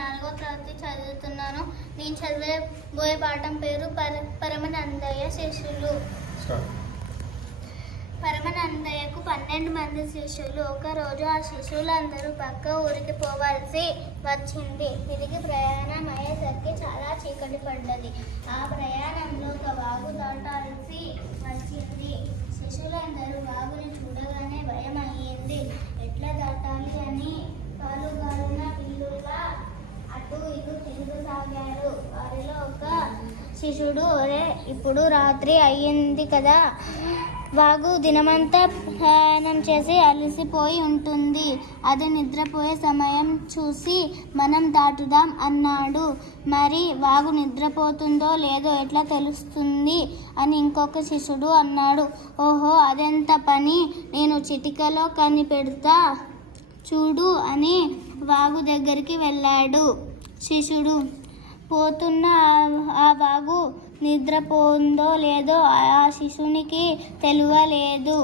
4వ తరగతి చదువుతున్నాను. నేను చదివే పాఠం పేరు పరమానందయ్య శిష్యులు. పరమానందయ్యకు 12 మంది శిష్యులు. ఒకరోజు ఆ శిష్యులందరూ పక్క ఊరికి పోవాల్సి వచ్చింది. తిరిగి ప్రయాణం అయ్యేసరికి చాలా చీకటి పడ్డది. ఆ ప్రయాణంలో ఒక వాగు దాటాల్సి వచ్చింది. శిష్యులందరూ వాగుని చూడగానే భయం అయ్యింది. ఎట్లా దాటాలి అని కాలుగాలిన పిల్లులా అటు ఇటు తిరుగుసాగారు. వారిలో ఒక శిష్యుడు, ఒరే, ఇప్పుడు రాత్రి అయ్యింది కదా, వాగు దినమంతా ప్రయాణం చేసి అలసిపోయి ఉంటుంది, అది నిద్రపోయే సమయం చూసి మనం దాటుదాం అన్నాడు. మరి వాగు నిద్రపోతుందో లేదో ఎట్లా తెలుస్తుంది అని ఇంకొక శిష్యుడు అన్నాడు. ఓహో, అదెంత పని, నేను చిటికలో కనిపెడతా చూడు అని వాగు దగ్గరికి వెళ్ళాడు శిష్యుడు. పోతున్న ఆ వాగు నిద్రపోందో లేదో ఆ శిశునికి తెలియలేదు.